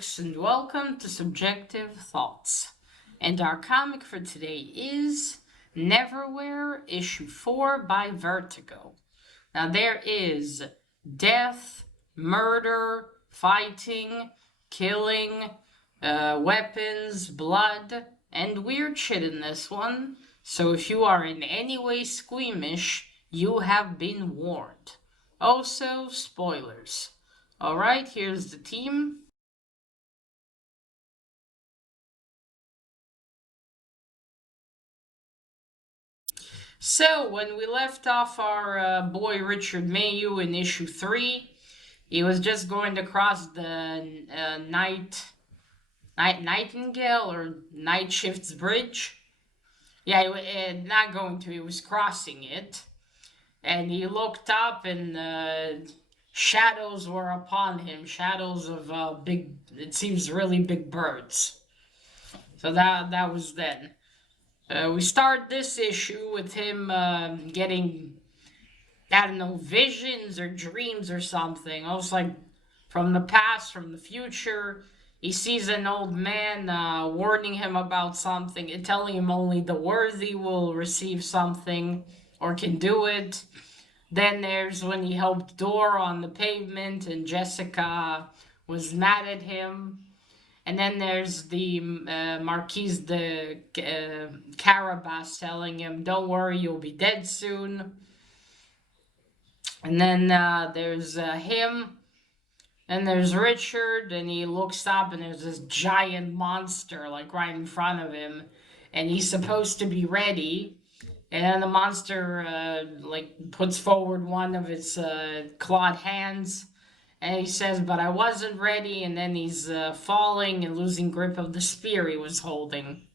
folks, and welcome to Subjective Thoughts. And our comic for today is Neverwhere, issue 4 by Vertigo. Now, there is death, murder, fighting, killing, weapons, blood, and weird shit in this one. So, if you are in any way squeamish, you have been warned. Also, spoilers. Alright, here's the team. So, when we left off our boy Richard Mayhew in issue 3, he was just going to cross the Nightingale or Night Shift's bridge. Yeah, not going to, he was crossing it. And he looked up and shadows were upon him. Shadows of big, it seems really big birds. So that was then. We start this issue with him getting, I don't know, visions or dreams or something. Almost like from the past, from the future. He sees an old man warning him about something, and telling him only the worthy will receive something or can do it. Then there's when he helped Dora on the pavement and Jessica was mad at him. And then there's the Marquise de Carabas telling him, "Don't worry, you'll be dead soon." And then there's him, and there's Richard, and he looks up, and there's this giant monster like right in front of him, and he's supposed to be ready. And then the monster like puts forward one of its clawed hands. And he says, "But I wasn't ready." And then he's falling and losing grip of the spear he was holding.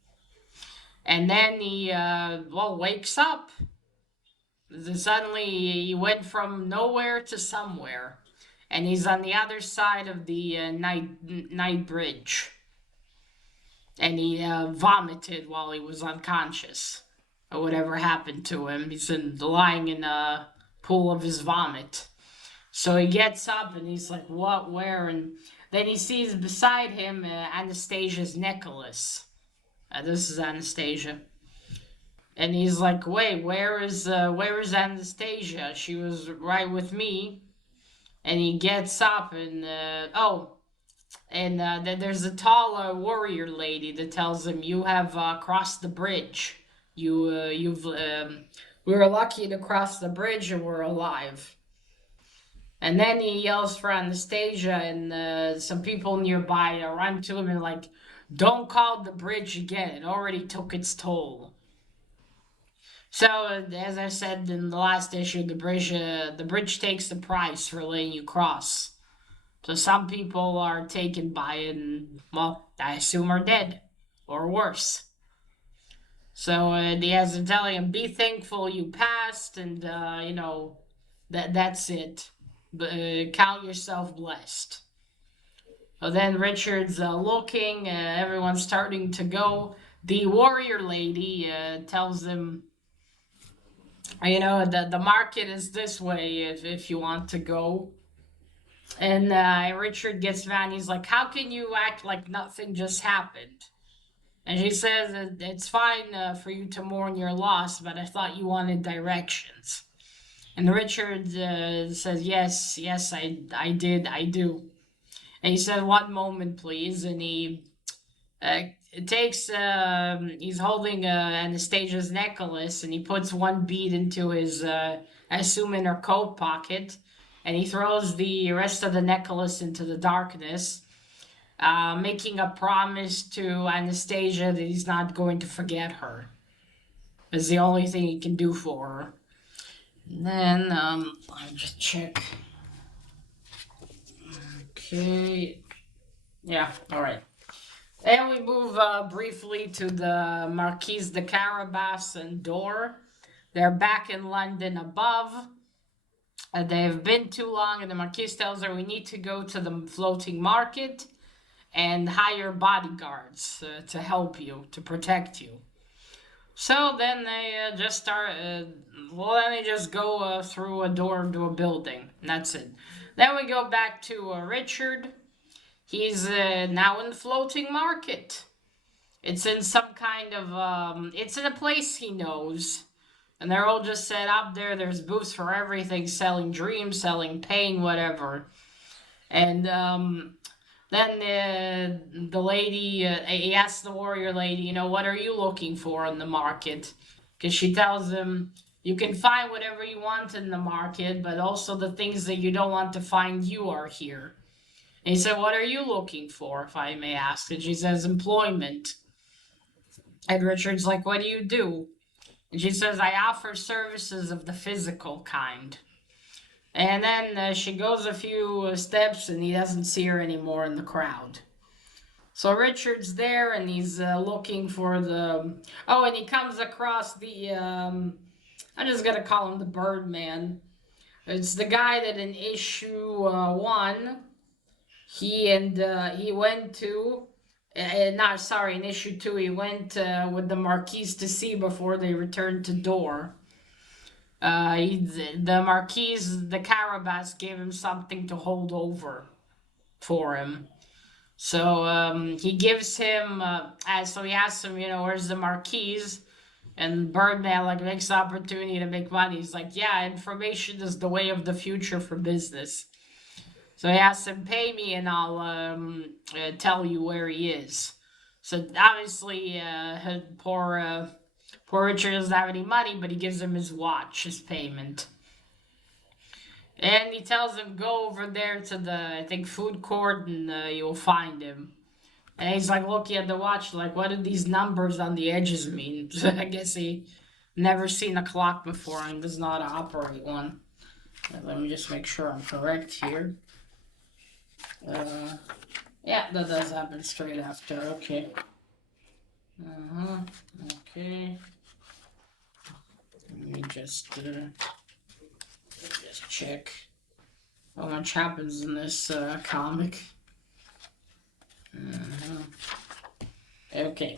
And then he, wakes up. Suddenly, he went from nowhere to somewhere. And he's on the other side of the night bridge. And he vomited while he was unconscious. Or whatever happened to him. He's lying in a pool of his vomit. So he gets up and he's like, "What? Where?" And then he sees beside him Anastasia's necklace. This is Anastasia. And he's like, "Wait, where is Anastasia? She was right with me." And he gets up and then there's a tall warrior lady that tells him, "You have crossed the bridge. You've we were lucky to cross the bridge and we're alive." And then he yells for Anastasia, and some people nearby run to him and like, "Don't call the bridge again. It already took its toll." So, as I said in the last issue, the bridge takes the price for letting you cross. So some people are taken by it, and well, I assume are dead, or worse. So he has to tell him, "Be thankful you passed, and that's it. Count yourself blessed." So then Richard's looking, everyone's starting to go. The warrior lady tells them, the market is this way if you want to go. And Richard gets mad. He's like, "How can you act like nothing just happened?" And she says, "It's fine for you to mourn your loss, but I thought you wanted directions." And Richard says, "Yes, I did, I do." And he said, "One moment, please." And he he's holding Anastasia's necklace, and he puts one bead into his, I assume in her coat pocket, and he throws the rest of the necklace into the darkness, making a promise to Anastasia that he's not going to forget her. It's the only thing he can do for her. And then, let me just check. Okay. Yeah, alright. Then we move briefly to the Marquise de Carabas and Dor. They're back in London above. They've been too long, and the Marquise tells her, "We need to go to the floating market and hire bodyguards to help you, to protect you." So then they just start, then they just go through a door to a building, and that's it. Then we go back to Richard. He's now in the floating market. It's in some kind of it's in a place he knows. And they're all just set up there. There's booths for everything, selling dreams, selling pain, whatever. And then the lady, he asks the warrior lady, what are you looking for in the market? Because she tells him, you can find whatever you want in the market, but also the things that you don't want to find, you are here. And he said, what are you looking for, if I may ask? And she says, employment. And Richard's like, what do you do? And she says, I offer services of the physical kind. And then she goes a few steps and he doesn't see her anymore in the crowd. So Richard's there and he's looking for the. Oh, and he comes across the. I'm just going to call him the Birdman. It's the guy that in issue 1 he went to. Not sorry, in issue 2 he went with the Marquise to see before they returned to Door. The Marquise, the Carabas gave him something to hold over for him. So he gives him, so he asks him, where's the Marquise? And Birdman like makes the opportunity to make money. He's like, yeah, information is the way of the future for business. So he asks him, pay me and I'll tell you where he is. So obviously, poor Richard doesn't have any money, but he gives him his watch, his payment. And he tells him, go over there to the, I think, food court and you'll find him. And he's like looking at the watch, like, what do these numbers on the edges mean? I guess he never seen a clock before and does not operate one. Let me just make sure I'm correct here. Yeah, that does happen straight after. Okay. Okay. Let me just check how much happens in this comic. Okay.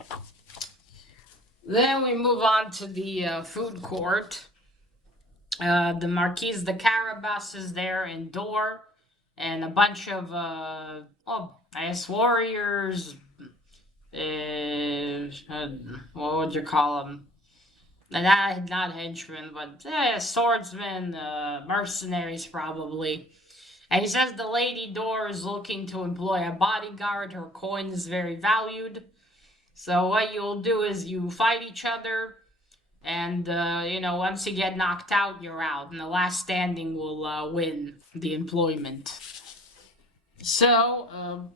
Then we move on to the food court. The Marquise de Carabas is there in Door, and a bunch of, I guess warriors, what would you call them? Not henchmen, but swordsmen, mercenaries probably. And he says the Lady Door is looking to employ a bodyguard. Her coin is very valued. So what you'll do is you fight each other, and once you get knocked out, you're out, and the last standing will win the employment. So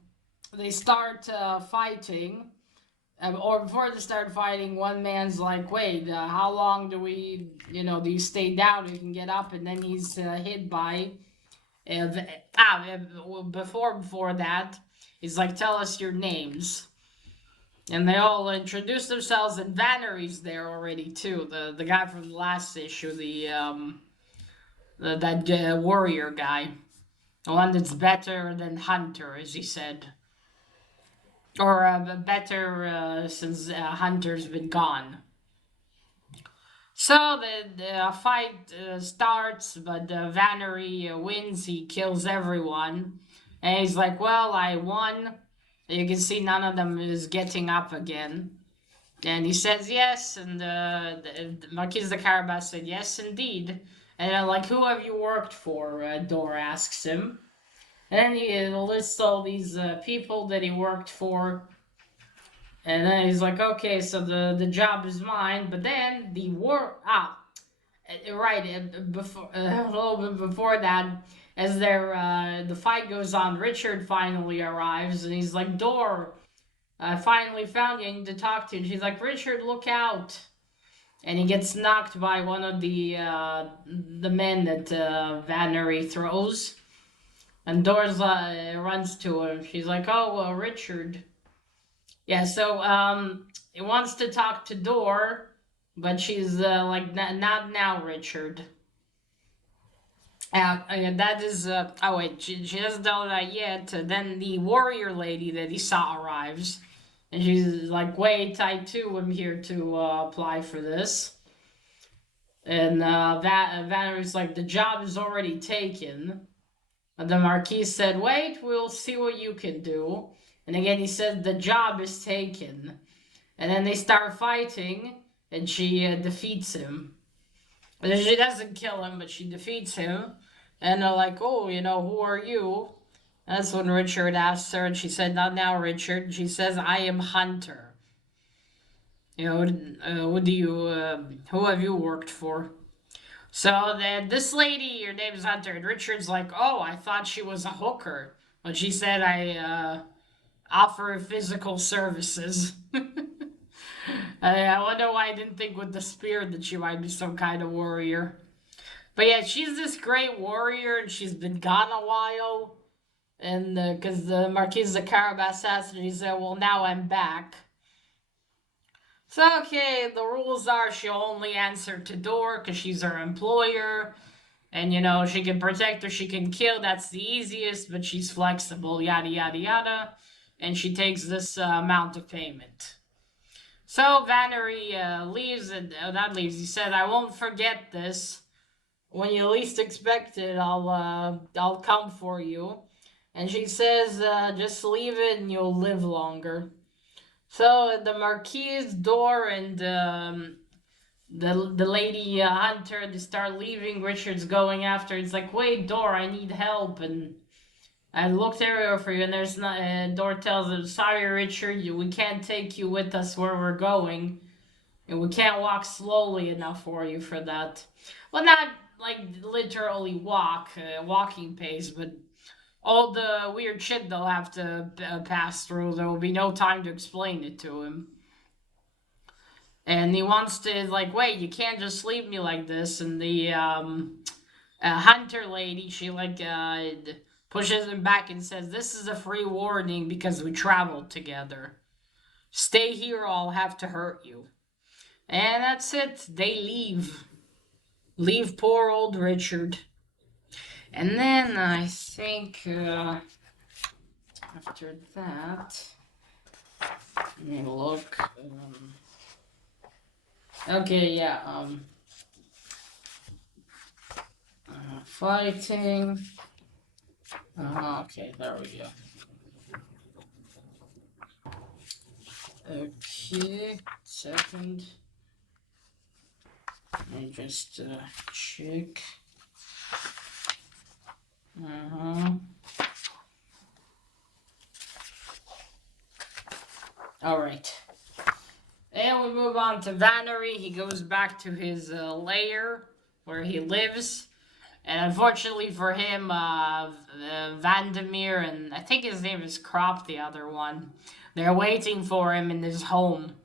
they start fighting. Or before they start fighting, one man's like, wait, how long do you stay down? You can get up, and then he's hit by. Before that, he's like, tell us your names. And they all introduce themselves, and Vannery's there already, too. The guy from the last issue, that warrior guy. The one that's better than Hunter, as he said. Or better since Hunter's been gone. So the fight starts, but Vannery wins. He kills everyone. And he's like, well, I won. You can see none of them is getting up again. And he says yes, and the Marquise de Carabas said, yes, indeed. And they're like, who have you worked for? Dor asks him. And then he lists all these people that he worked for. And then he's like, okay, so the job is mine. But then the war... before a little bit before that, as the fight goes on, Richard finally arrives, and he's like, Dor, I finally found you, I need to talk to you. And she's like, Richard, look out. And he gets knocked by one of the men that Vannery throws. And Dor runs to him. She's like, oh, Richard. Yeah, so he wants to talk to Dor, but she's like, not now, Richard. That is, oh wait, she doesn't know that yet. Then the warrior lady that he saw arrives. And she's like, wait, I too am here to apply for this. And Vannery's like, the job is already taken. But the Marquis said, "Wait, we'll see what you can do." And again, he said, "The job is taken." And then they start fighting, and she defeats him. And she doesn't kill him, but she defeats him. And they're like, "Oh, who are you?" That's when Richard asks her, and she said, "Not now, Richard." And she says, "I am Hunter. What do you, who have you worked for?" So then this lady, her name's Hunter, and Richard's like, "Oh, I thought she was a hooker." But she said, "I offer physical services." I wonder why I didn't think with the spear that she might be some kind of warrior. But yeah, she's this great warrior, and she's been gone a while. And because the Marquise de Carabas assassinated, he said, "Well, now I'm back." So, okay, the rules are she'll only answer to door because she's her employer. And, she can protect or she can kill. That's the easiest, but she's flexible, yada, yada, yada. And she takes this amount of payment. So Vannery leaves, and not leaves. He said, "I won't forget this. When you least expect it, I'll come for you." And she says, "Just leave it, and you'll live longer." So the Marquis's door and the lady Hunter, they start leaving. Richard's going after. It's like, "Wait, door, I need help." And I looked everywhere for you, and there's not. Door tells him, "Sorry, Richard, we can't take you with us where we're going. And we can't walk slowly enough for you for that." Well, not like literally walking pace, but all the weird shit they'll have to pass through. There will be no time to explain it to him. And he wants to, like, "Wait, you can't just leave me like this." And the Hunter lady, she, like, pushes him back and says, "This is a free warning because we traveled together. Stay here or I'll have to hurt you." And that's it. They leave. Leave poor old Richard. And then I think after that, let me look. Okay, yeah. Fighting. Okay, there we go. Okay, second. Let me just check. All right. And we move on to Vannery. He goes back to his lair where he lives. And unfortunately for him, Vandermeer and I think his name is Krop, the other one, they're waiting for him in his home.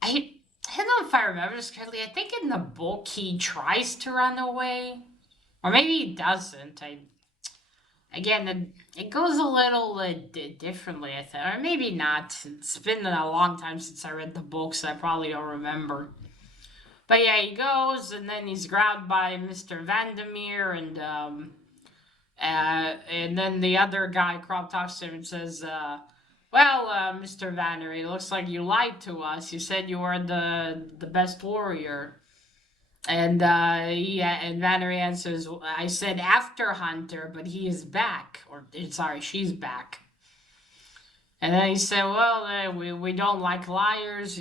I don't know if I remember this correctly. I think in the book he tries to run away, or maybe he doesn't. It goes a little differently, I think, or maybe not. It's been a long time since I read the books, so I probably don't remember. But yeah, he goes, and then he's grabbed by Mr. Vandermeer, and then the other guy, Krop, talks to him and says, "Well, Mr. Vanner, it looks like you lied to us. You said you were the best warrior." And and Vannery answers, "I said after Hunter, but he is back. Or sorry, she's back." And then he said, "Well, we don't like liars,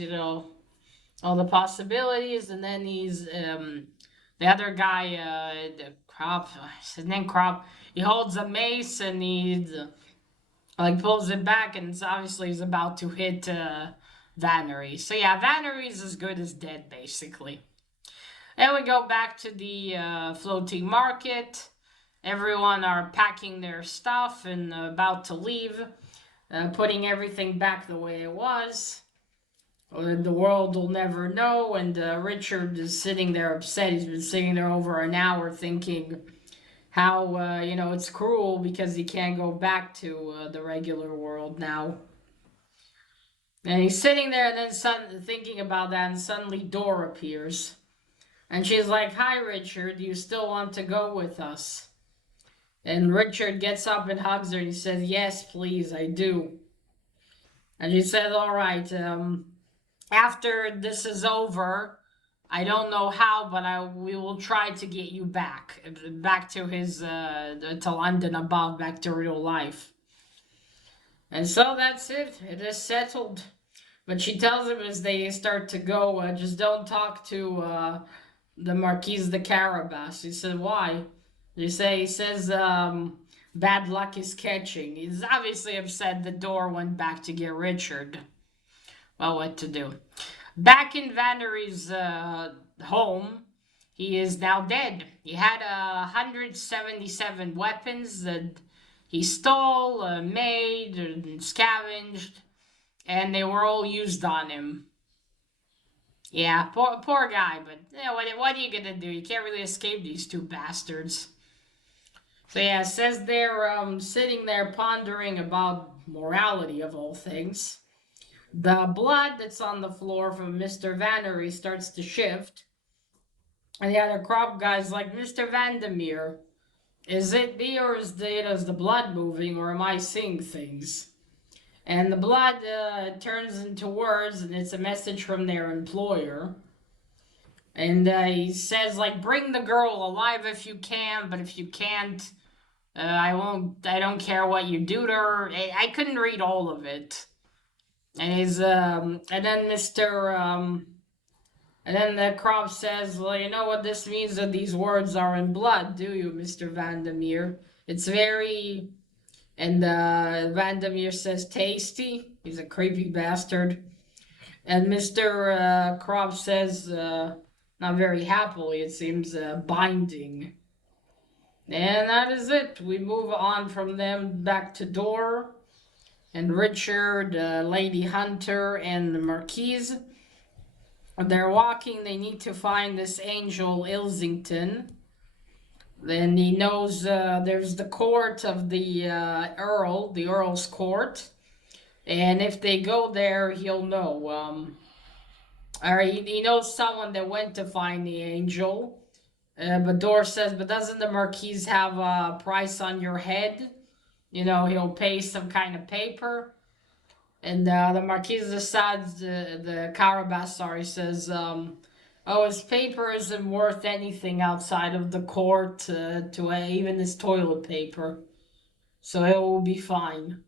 all the possibilities." And then he's the other guy, the Krop, his name Krop. He holds a mace and he like pulls it back, and it's obviously he's about to hit Vannery. So yeah, Vannery's as good as dead, basically. Then we go back to the floating market. Everyone are packing their stuff and about to leave, putting everything back the way it was. The world will never know, and Richard is sitting there upset. He's been sitting there over an hour thinking how, it's cruel because he can't go back to the regular world now. And he's sitting there and then thinking about that, and suddenly Dora appears. And she's like, "Hi, Richard, do you still want to go with us?" And Richard gets up and hugs her, and he says, "Yes, please, I do." And she says, "All right, after this is over, I don't know how, but we will try to get you back to his to London above, back to real life. And so that's it. It is settled. But she tells him as they start to go, just don't talk to the Marquise de Carabas. He said, why? He says, bad luck is catching. He's obviously upset the door went back to get Richard. Well, what to do? Back in Vannery's home, he is now dead. He had 177 weapons that he stole, made, and scavenged, and they were all used on him. Yeah, poor guy, but what are you gonna do? You can't really escape these two bastards. So yeah, it says they're sitting there pondering about morality of all things. The blood that's on the floor from Mr. Vannery starts to shift. And the other crop guy's like, Mr. Vandermeer, is it me or is the blood moving or am I seeing things? And the blood turns into words and it's a message from their employer. And he says, like, bring the girl alive if you can, but if you can't, I won't, I don't care what you do to her. I couldn't read all of it. And and then and then the crop says, well, you know what this means that these words are in blood, do you, Mr. Vandermeer? It's very, and Vandermeer says, tasty. He's a creepy bastard. And Mr. Crop says, not very happily, it seems, binding. And that is it. We move on from them back to Dor and Richard, Lady Hunter, and the Marquise. They're walking. They need to find this angel Ilsington. Then he knows there's the court of the Earl, the Earl's court. And if they go there, he'll know. Or he knows someone that went to find the angel. But Dor says, but doesn't the Marquise have a price on your head? You know, he'll pay some kind of paper. And the Marquise de Sade, the Carabas, sorry, says, oh, his paper isn't worth anything outside of the court to even his toilet paper. So it will be fine.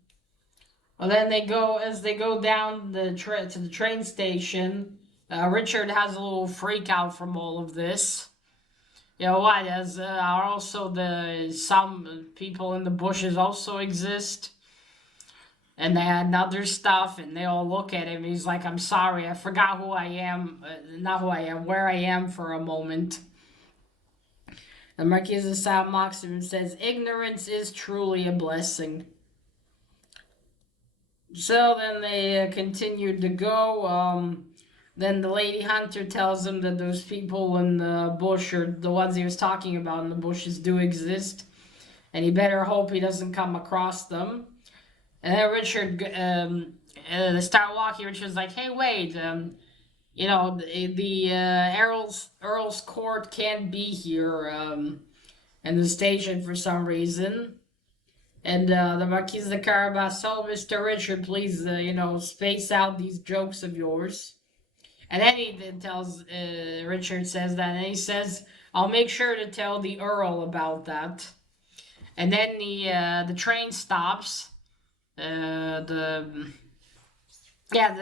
Well, then as they go down to the train station, Richard has a little freak out from all of this. You know why? As are also some people in the bushes also exist, and they had other stuff, and they all look at him. He's like, "I'm sorry, I forgot who I am, not who I am, where I am for a moment." The Marquis de Sade mocks him and says, "Ignorance is truly a blessing." So then they continued to go. Then the Lady Hunter tells him that those people in the bush, or the ones he was talking about in the bushes, do exist, and he better hope he doesn't come across them. And then Richard, they start walking. Richard's like, "Hey, wait, you know, the Earl's court can't be here, in the station for some reason." And the Marquise de Carabas, "Oh, Mr. Richard, please, space out these jokes of yours." And then he tells, Richard says that, and he says, "I'll make sure to tell the Earl about that." And then the train stops. The yeah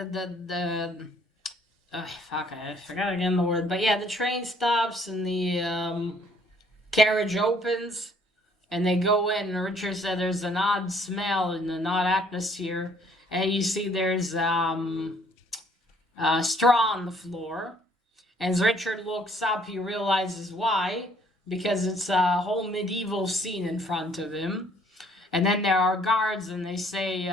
fuck, I forgot again the word, but yeah, the train stops and the carriage opens, and they go in. And Richard said there's an odd smell and an odd atmosphere, and you see there's straw on the floor. As Richard looks up, he realizes why, because it's a whole medieval scene in front of him. And then there are guards, and they say,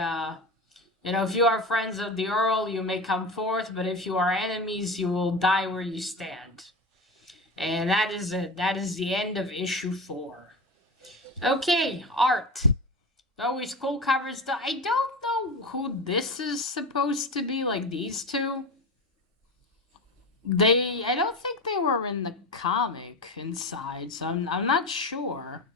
if you are friends of the Earl, you may come forth, but if you are enemies, you will die where you stand. And that is it. That is the end of issue 4. Okay, art. Always cool covers. I don't know who this is supposed to be, like these two. I don't think they were in the comic inside, so I'm not sure.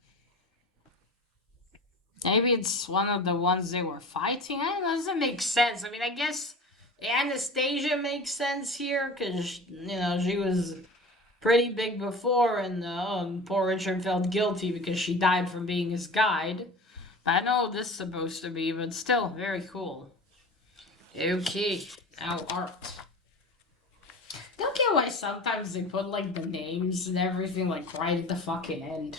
Maybe it's one of the ones they were fighting. I don't know, it doesn't make sense. I mean, I guess Anastasia makes sense here because she was pretty big before, and poor Richard felt guilty because she died from being his guide. I know what this is supposed to be, but still very cool. Okay, now art. Don't get why sometimes they put like the names and everything like right at the fucking end.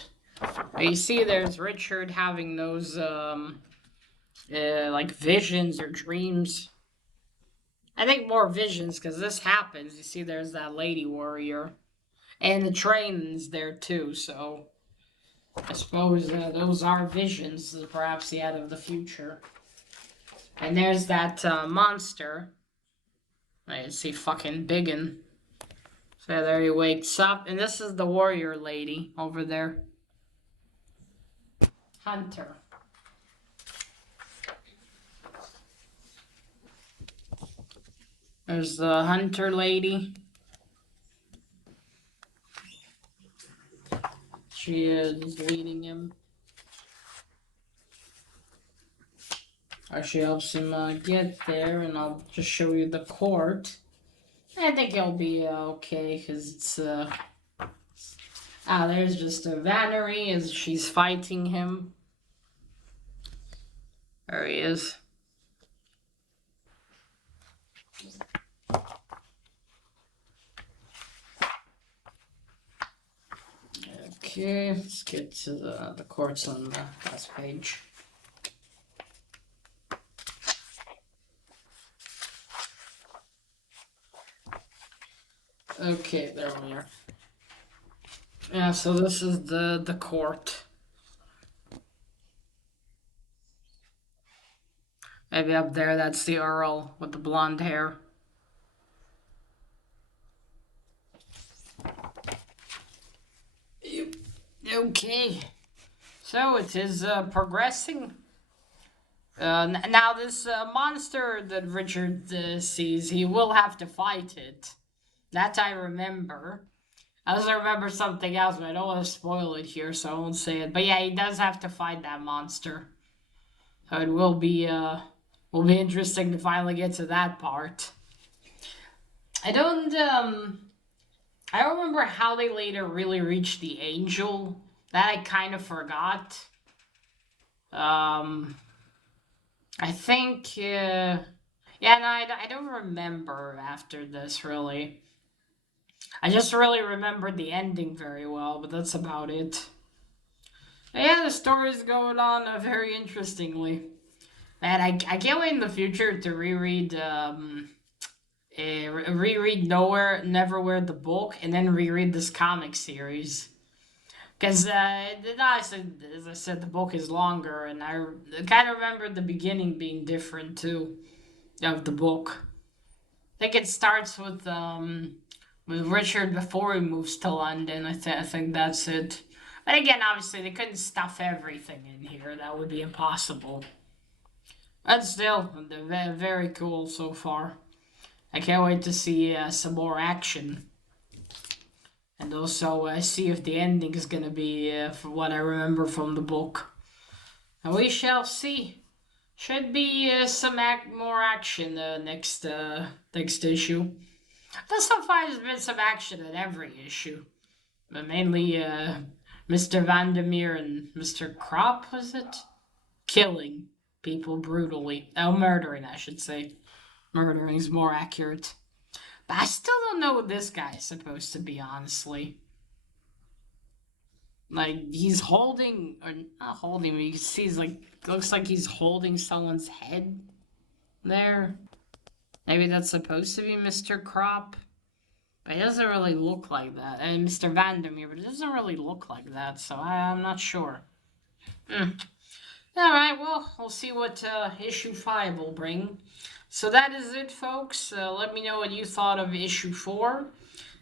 You see, there's Richard having those like visions or dreams. I think more visions because this happens. You see, there's that lady warrior, and the train's there too. So I suppose those are visions, perhaps he had of the future. And there's that monster. I see fucking biggin. So there he wakes up, and this is the warrior lady over there. Hunter. There's the hunter lady. She is leading him. She helps him get there, and I'll just show you the court. I think he'll be okay, because it's, there's just a Vannery as she's fighting him. There he is. Okay, let's get to the courts on the last page. Okay, there we are. Yeah, so this is the court. Maybe up there, that's the Earl with the blonde hair. Okay, so it is progressing. Now this monster that Richard sees, he will have to fight it. That I remember. I also remember something else, but I don't want to spoil it here, so I won't say it. But yeah, he does have to fight that monster. So it will be interesting to finally get to that part. I don't remember how they later really reached the angel. That I kind of forgot. I think, yeah, no, I don't remember after this, really. I just really remembered the ending very well, but that's about it. But yeah, the story's going on very interestingly. And I can't wait in the future to reread Neverwhere the book, and then reread this comic series. Because, as I said, the book is longer, and I kind of remember the beginning being different, too, of the book. I think it starts with Richard before he moves to London. I think that's it. But again, obviously, they couldn't stuff everything in here. That would be impossible. But still, they're very cool so far. I can't wait to see some more action. And also see if the ending is going to be for what I remember from the book. And we shall see. Should be some more action next issue. So far there's been some action in every issue. But mainly Mr. Vandermeer and Mr. Krop, was it? Killing people brutally. Oh, murdering, I should say. Murdering is more accurate. But I still don't know what this guy is supposed to be, honestly. Like, he's holding, or not holding, he sees, like, looks like he's holding someone's head there. Maybe that's supposed to be Mr. Krop. But it doesn't really look like that. And Mr. Vandermeer, but it doesn't really look like that, so I'm not sure. Alright, well, we'll see what issue 5 will bring. So that is it, folks. Let me know what you thought of issue 4.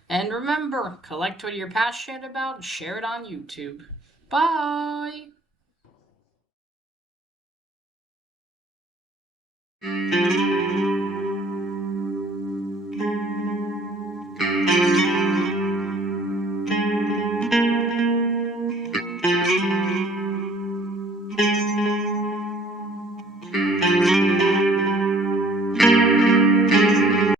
And remember, collect what you're passionate about and share it on YouTube. Bye!